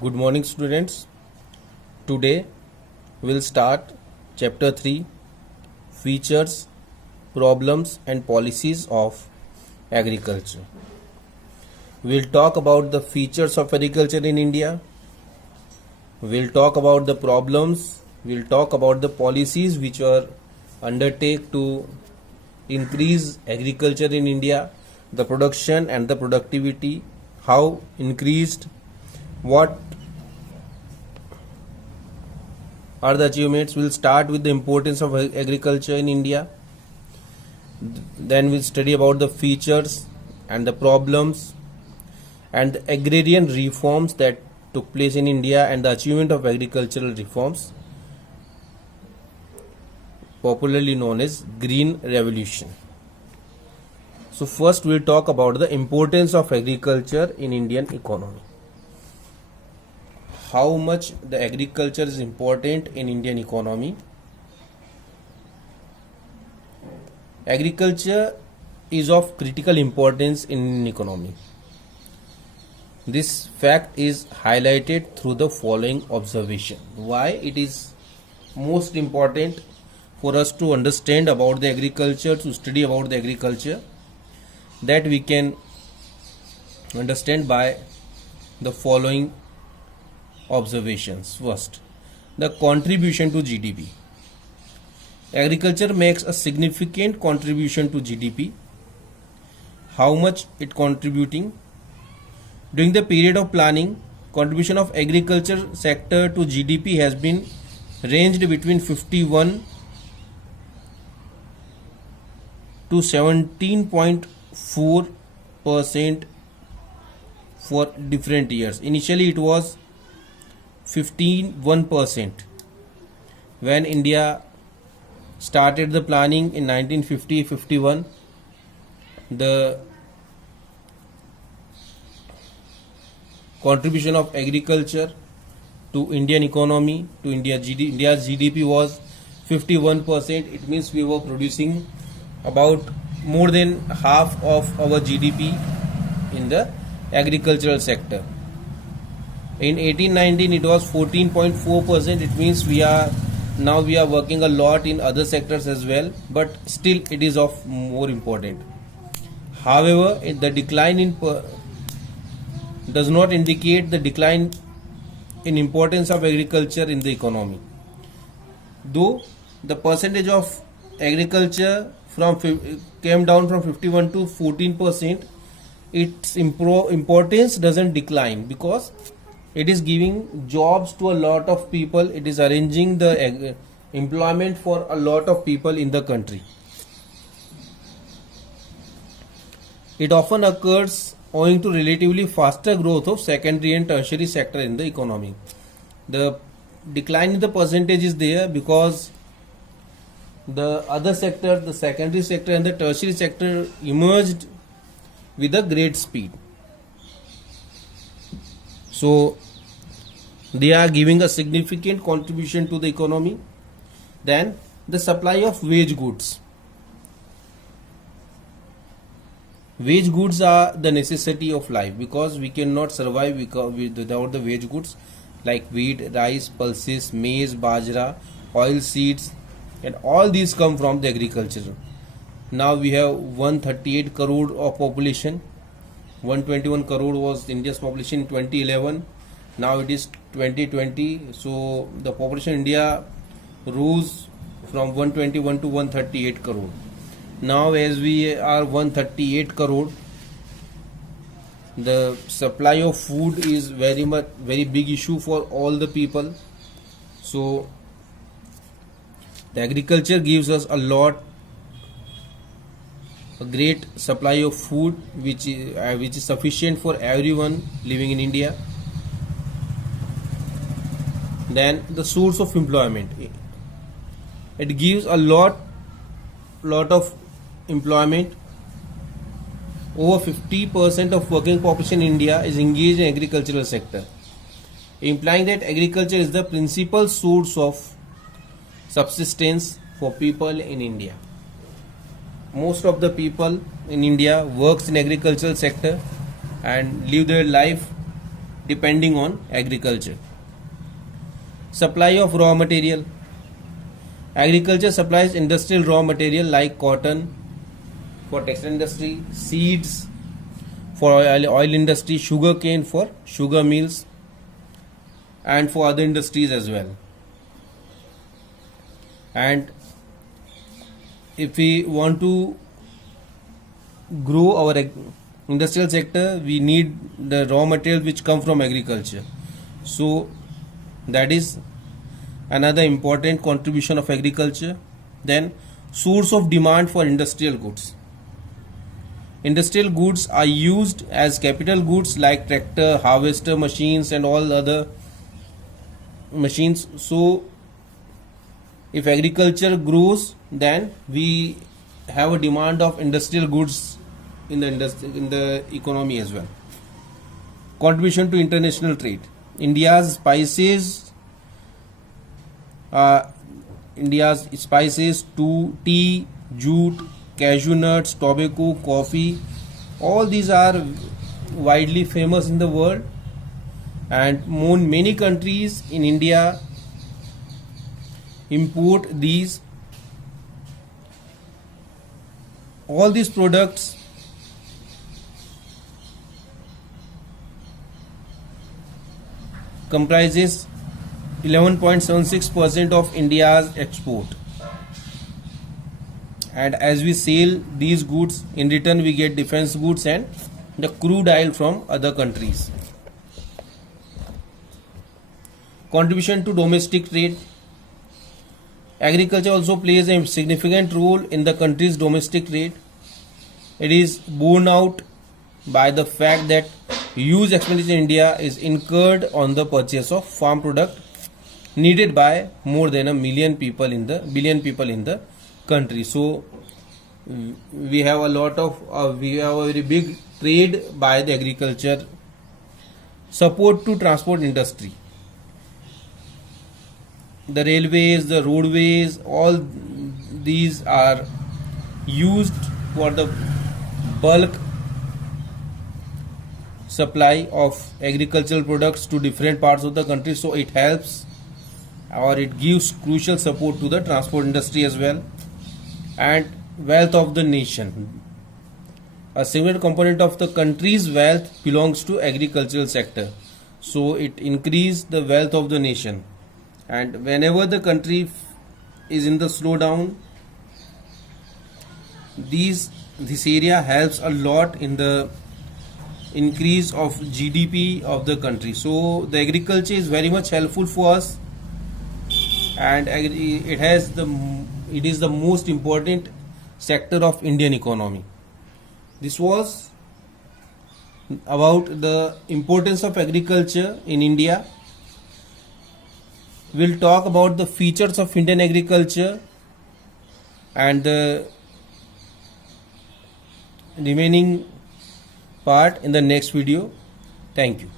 Good morning, students. Today we'll start chapter 3, Features, Problems and Policies of Agriculture. We'll talk about the features of agriculture in India. We'll talk about the problems. We'll talk about the policies which are undertake to increase agriculture in India, the production and the productivity, how increased, what are the achievements. We'll start with the importance of agriculture in India. Then we'll study about the features and the problems and the agrarian reforms that took place in India and the achievement of agricultural reforms, popularly known as Green Revolution. So first we'll talk about the importance of agriculture in Indian economy. How much the agriculture is important in Indian economy. Agriculture is of critical importance in Indian economy. This fact is highlighted through the following observation. Why it is most important for us to understand about the agriculture, to study about the agriculture, that we can understand by the following observations. First, the contribution to GDP. Agriculture makes a significant contribution to GDP. How much it contributing? During the period of planning, contribution of agriculture sector to GDP has been ranged between 51 to 17.4% for different years. Initially it was 51% when India started the planning in 1950-51. The contribution of agriculture to Indian economy, to India's GDP was 51%. It means we were producing about more than half of our GDP in the agricultural sector. In 1819 it was 14.4%. It means we are working a lot in other sectors as well, but still it is of more important. However, the decline in does not indicate the decline in importance of agriculture in the economy. Though the percentage of agriculture came down from 51 to 14%, its importance doesn't decline because it is giving jobs to a lot of people. It is arranging the employment for a lot of people in the country. It often occurs owing to relatively faster growth of secondary and tertiary sector in the economy. The decline in the percentage is there because the other sector, the secondary sector and the tertiary sector, emerged with a great speed. So they are giving a significant contribution to the economy. Then the supply of wage goods. Wage goods are the necessity of life because we cannot survive without the wage goods like wheat, rice, pulses, maize, bajra, oil seeds, and all these come from the agriculture. Now we have 138 crore of population. 121 crore was India's population in 2011. Now it is 2020. So the population in India rose from 121 to 138 crore. Now as we are 138 crore, the supply of food is very big issue for all the people. So the agriculture gives us a great supply of food which is sufficient for everyone living in India. Then the source of employment. It gives a lot of employment. Over 50% of working population in India is engaged in agricultural sector, implying that agriculture is the principal source of subsistence for people in India. Most of the people in India works in agricultural sector and live their life depending on agriculture. Supply of raw material. Agriculture supplies industrial raw material like cotton for textile industry, seeds for oil industry, sugar cane for sugar mills, and for other industries as well. And if we want to grow our industrial sector, we need the raw material which come from agriculture. So that is another important contribution of agriculture. Then source of demand for industrial goods. Industrial goods are used as capital goods like tractor, harvester machines and all other machines. So if agriculture grows, then we have a demand of industrial goods in the economy as well. Contribution to international trade. India's spices, to tea, jute, cashew nuts, tobacco, coffee, all these are widely famous in the world, and many countries in India import these. All these products comprises 11.76% of India's export, and as we sell these goods, in return we get defense goods and the crude oil from other countries. Contribution to domestic trade. Agriculture also plays a significant role in the country's domestic trade. It is borne out by the fact that huge expenditure in India is incurred on the purchase of farm product needed by more than a billion people in the country. So we have a very big trade by the agriculture. Support to transport industry. The railways, the roadways, all these are used for the bulk supply of agricultural products to different parts of the country. So it helps, or it gives crucial support to the transport industry as well. And wealth of the nation. A significant component of the country's wealth belongs to agricultural sector. So it increases the wealth of the nation. And whenever the country is in the slowdown, this area helps a lot in the increase of GDP of the country. So the agriculture is very much helpful for us, and it is the most important sector of Indian economy. This was about the importance of agriculture in India. We'll talk about the features of Indian agriculture and the remaining part in the next video. Thank you.